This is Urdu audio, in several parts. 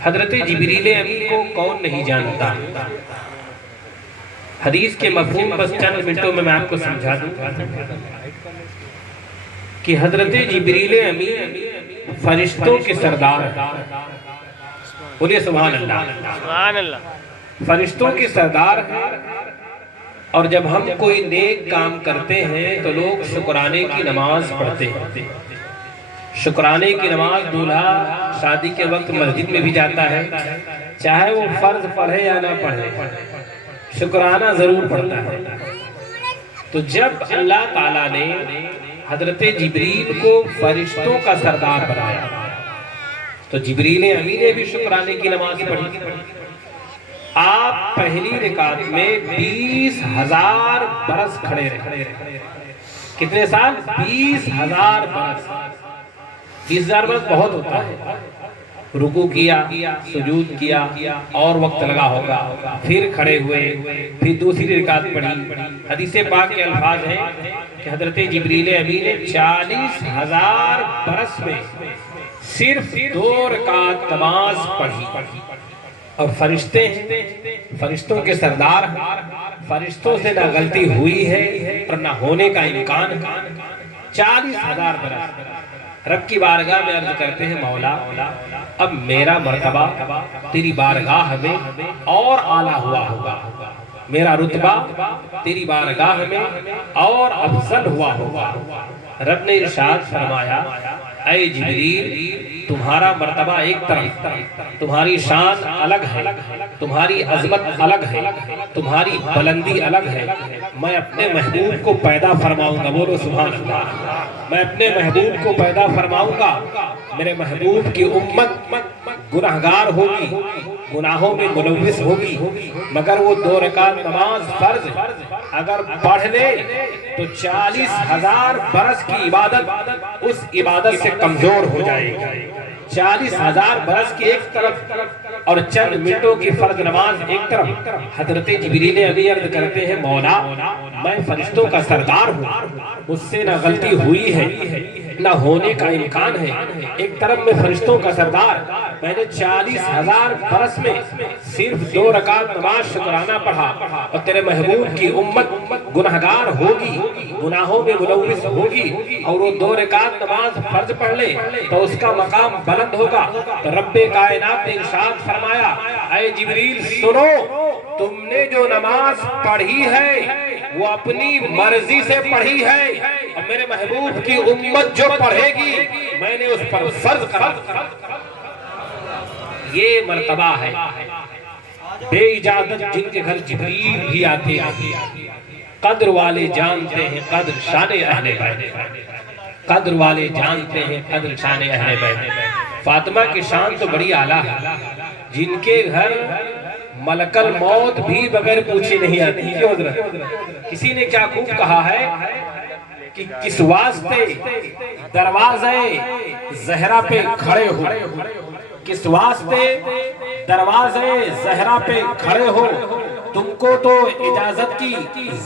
حضرت جبریل امین کو کون نہیں جانتا؟ حدیث کے مفہوم بس چند منٹوں میں آپ کو سمجھا دوں کہ حضرت جبریل امین فرشتوں کے سردار ہیں۔ بولیے سبحان اللہ۔ سبحان اللہ۔ فرشتوں کے سردار ہیں، اور جب ہم کوئی نیک کام کرتے ہیں تو لوگ شکرانے کی نماز پڑھتے ہیں۔ شکرانے کی نماز دولہا شادی کے وقت مسجد میں بھی جاتا ہے، چاہے وہ فرض پڑھے یا نہ پڑھے، شکرانہ ضرور پڑھتا ہے۔ تو جب اللہ تعالیٰ نے حضرت جبریل کو فرشتوں کا سردار بنایا تو جبریل امین نے بھی شکرانے کی نماز پڑھی۔ آپ پہلی رکعت میں 20,000 برس کھڑے رہے۔ کتنے سال؟ 20,000 برس۔ 20,000 برس بہت ہوتا ہے۔ رکوع کیا، سجود کیا، اور وقت لگا ہوگا، پھر کھڑے ہوئے، پھر دوسری رکعت پڑھی۔ حدیث پاک کے الفاظ ہیں کہ حضرت جبریل امین نے 40,000 برس میں صرف 2 رکعت نماز پڑھی۔ اور فرشتے ہیں، فرشتوں کے سردار ہیں، فرشتوں سے نہ غلطی ہوئی ہے اور نہ ہونے کا امکان ہے۔ 40,000 برس رب کی بارگاہ میں عرض کرتے ہیں، مولا اب میرا مرتبہ تیری بارگاہ میں اور اعلیٰ ہوا ہوگا، میرا رتبہ تیری بارگاہ میں اور افضل ہوا ہوگا۔ رب نے ارشاد فرمایا، اے جبریل تمہارا مرتبہ ایک طرف، تمہاری شان الگ ہے، تمہاری عظمت الگ ہے، تمہاری بلندی الگ ہے۔ میں اپنے محبوب کو پیدا فرماؤں گا، بولو سبحان اللہ۔ میں اپنے محبوب کو پیدا فرماؤں گا، میرے محبوب کی امت گناہگار ہوگی، گناہوں میں ملوث ہوگی، مگر وہ 2 رکعت نماز فرض اگر پڑھ لے تو 40,000 برس کی عبادت اس عبادت سے کمزور ہو جائے گی۔ 40,000 برس کی ایک طرف اور چند منٹوں کی فرض نماز ایک طرف۔ حضرت جبریل امین عرض کرتے ہیں، مولا میں فرشتوں کا سردار ہوں، مجھ سے نہ غلطی ہوئی ہے نہ ہونے کا امکان ہے۔ ایک طرف میں فرشتوں کا سردار، میں نے 40,000 برس میں صرف 2 رکعت نماز شکرانہ پڑھا، اور تیرے محبوب کی امت گناہگار ہوگی، گناہوں میں ملوث ہوگی، اور وہ 2 رکعت نماز فرض پڑھ لے تو اس کا مقام بلند ہوگا۔ تو رب کائنات نے ارشاد فرمایا، اے جبریل سنو، تم نے جو نماز پڑھی ہے وہ اپنی مرضی سے پڑھی ہے، اور میرے محبوب کی امت جو پڑھے گی میں نے اس پر فرض کرا۔ یہ مرتبہ ہے بے اجازت جن کے گھر جبریل بھی آتے ہیں۔ قدر والے جانتے ہیں قدر شان اہل بیت، قدر والے جانتے ہیں قدر شان اہل بیت۔ فاطمہ کی شان تو بڑی اعلیٰ ہے، جن کے گھر ملک الموت بھی بغیر پوچھے نہیں آتی۔ کیوں حضرت؟ کسی نے کیا خوب کہا ہے کہ کس واسطے دروازے زہرا پہ کھڑے ہو، کس واسطے دروازے زہرا پہ کھڑے ہو، تم کو تو اجازت کی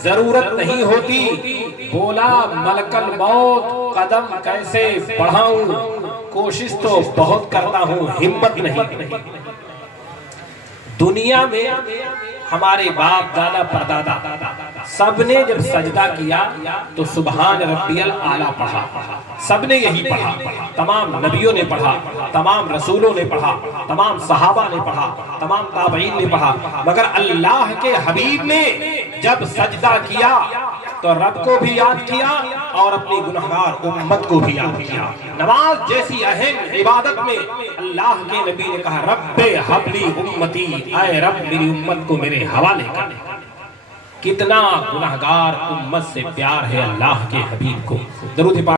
ضرورت نہیں ہوتی۔ بولا ملک الموت قدم کیسے بڑھاؤں، کوشش تو بہت کرتا ہوں ہمت نہیں۔ دنیا میں ہمارے باپ دادا پردادا سب نے جب سجدہ کیا تو سبحان ربی الاعلیٰ پڑھا، سب نے یہی پڑھا، تمام نبیوں نے پڑھا، تمام رسولوں نے پڑھا، تمام صحابہ نے پڑھا، تمام تابعین نے پڑھا، مگر اللہ کے حبیب نے جب سجدہ کیا تو رب کو بھی یاد کیا اور اپنی گناہگار امت کو بھی یاد کیا۔ نماز جیسی اہم عبادت میں اللہ کے نبی نے کہا، رب حبلی امتی، اے رب میری امت کو میرے حوالے کر۔ کتنا گناہگار امت سے پیار ہے اللہ کے حبیب کو۔ درود پاک